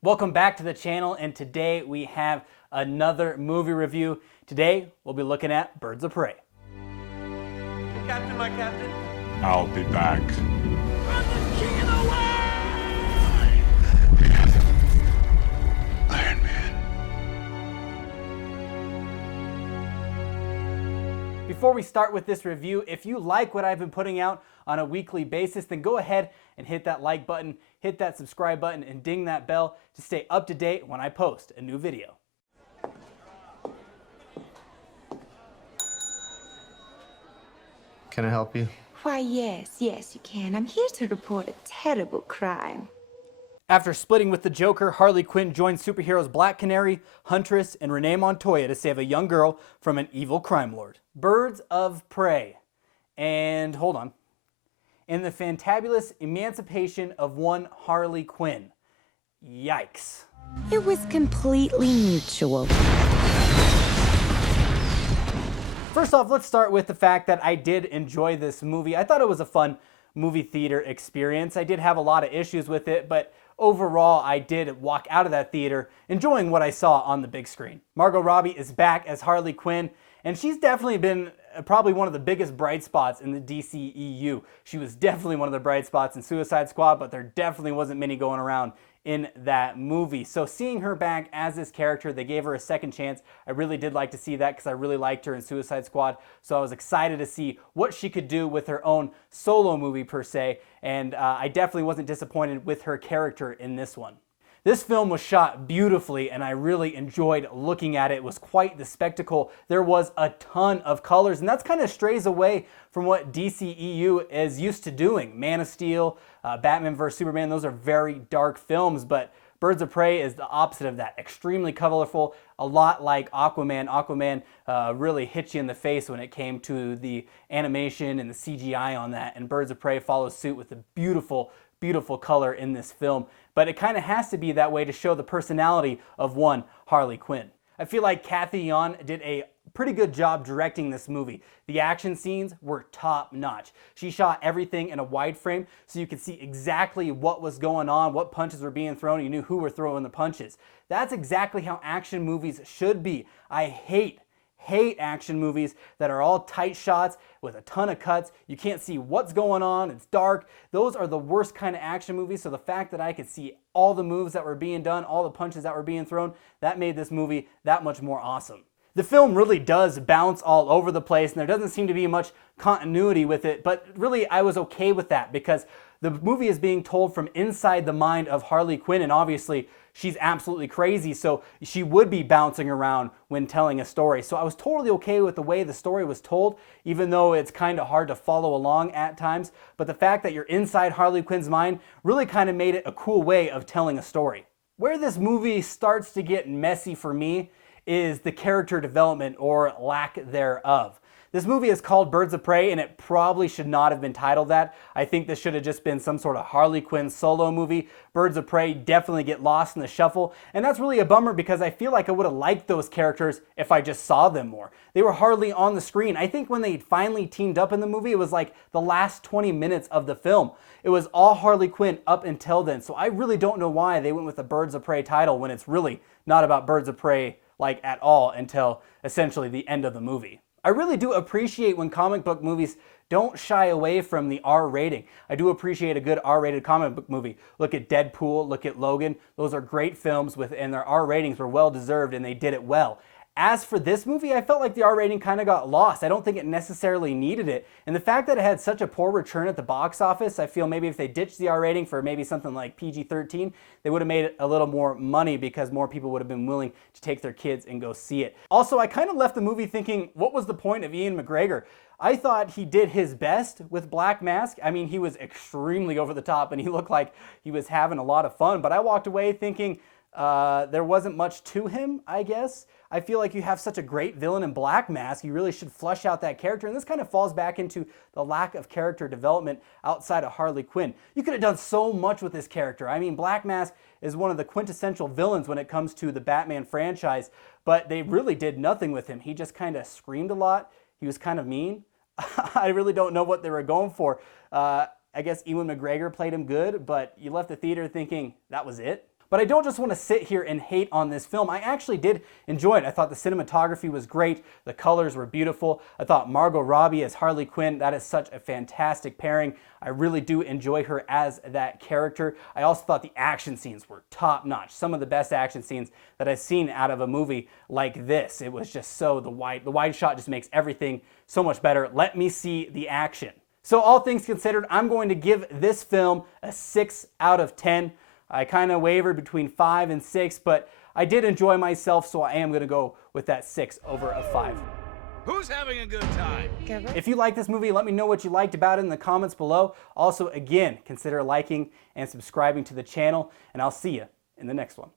Welcome back to the channel, and today we have another movie review. Today we'll be looking at Birds of Prey. Captain, my captain. I'll be back. I'm the king of the world! Iron Man. Before we start with this review, if you like what I've been putting out on a weekly basis, then go ahead and hit that like button, hit that subscribe button, and ding that bell to stay up to date when I post a new video. Can I help you? Why, yes, you can. I'm here to report a terrible crime. After splitting with the Joker, Harley Quinn joined superheroes Black Canary, Huntress, and Renee Montoya to save a young girl from an evil crime lord. Birds of Prey. And hold on. In the fantabulous emancipation of one Harley Quinn. Yikes. It was completely mutual. First off, let's start with the fact that I did enjoy this movie. I thought it was a fun movie theater experience. I did have a lot of issues with it, but overall, I did walk out of that theater enjoying what I saw on the big screen. Margot Robbie is back as Harley Quinn, and she's definitely been probably one of the biggest bright spots in the DCEU. She was definitely one of the bright spots in Suicide Squad, but there definitely wasn't many going around in that movie. So seeing her back as this character, they gave her a second chance. I really did like to see that because I really liked her in Suicide Squad. So I was excited to see what she could do with her own solo movie per se. And I definitely wasn't disappointed with her character in this one. This film was shot beautifully, and I really enjoyed looking at it. It was quite the spectacle. There was a ton of colors, and that's kind of strays away from what DCEU is used to doing. Man of Steel, Batman vs. Superman, those are very dark films, but Birds of Prey is the opposite of that. Extremely colorful, a lot like Aquaman. Aquaman really hit you in the face when it came to the animation and the CGI on that, and Birds of Prey follows suit with the beautiful color in this film. But it kind of has to be that way to show the personality of one Harley Quinn. I feel like Cathy Yan did a pretty good job directing this movie. The action scenes were top notch. She shot everything in a wide frame so you could see exactly what was going on, what punches were being thrown, you knew who were throwing the punches. That's exactly how action movies should be. I hate action movies that are all tight shots with a ton of cuts. You can't see what's going on. It's dark. Those are the worst kind of action movies. So the fact that I could see all the moves that were being done, all the punches that were being thrown, that made this movie that much more awesome. The film really does bounce all over the place, and there doesn't seem to be much continuity with it, but really I was okay with that because the movie is being told from inside the mind of Harley Quinn, and obviously she's absolutely crazy, so she would be bouncing around when telling a story. So I was totally okay with the way the story was told, even though it's kind of hard to follow along at times. But the fact that you're inside Harley Quinn's mind really kind of made it a cool way of telling a story. Where this movie starts to get messy for me is the character development or lack thereof. This movie is called Birds of Prey, and it probably should not have been titled that. I think this should have just been some sort of Harley Quinn solo movie. Birds of Prey definitely get lost in the shuffle, and that's really a bummer because I feel like I would have liked those characters if I just saw them more. They were hardly on the screen. I think when they finally teamed up in the movie, it was like the last 20 minutes of the film. It was all Harley Quinn up until then, so I really don't know why they went with the Birds of Prey title when it's really not about Birds of Prey like at all until essentially the end of the movie. I really do appreciate when comic book movies don't shy away from the R rating. I do appreciate a good R-rated comic book movie. Look at Deadpool, look at Logan. Those are great films and their R ratings were well deserved and they did it well. As for this movie, I felt like the R rating kind of got lost. I don't think it necessarily needed it. And the fact that it had such a poor return at the box office, I feel maybe if they ditched the R rating for maybe something like PG-13, they would have made it a little more money because more people would have been willing to take their kids and go see it. Also, I kind of left the movie thinking, what was the point of Ewan McGregor? I thought he did his best with Black Mask. I mean, he was extremely over the top and he looked like he was having a lot of fun, but I walked away thinking there wasn't much to him, I guess. I feel like you have such a great villain in Black Mask, you really should flesh out that character, and this kind of falls back into the lack of character development outside of Harley Quinn. You could have done so much with this character. I mean, Black Mask is one of the quintessential villains when it comes to the Batman franchise, but they really did nothing with him. He just kind of screamed a lot. He was kind of mean. I really don't know what they were going for. I guess Ewan McGregor played him good, but you left the theater thinking that was it. But I don't just want to sit here and hate on this film. I actually did enjoy it. I thought the cinematography was great. The colors were beautiful. I thought Margot Robbie as Harley Quinn, that is such a fantastic pairing. I really do enjoy her as that character. I also thought the action scenes were top notch. Some of the best action scenes that I've seen out of a movie like this. It was just so, the wide shot just makes everything so much better. Let me see the action. So all things considered, I'm going to give this film a 6 out of 10. I kind of wavered between 5 and 6, but I did enjoy myself, so I am going to go with that 6 over a 5. Who's having a good time? If you like this movie, let me know what you liked about it in the comments below. Also, again, consider liking and subscribing to the channel, and I'll see you in the next one.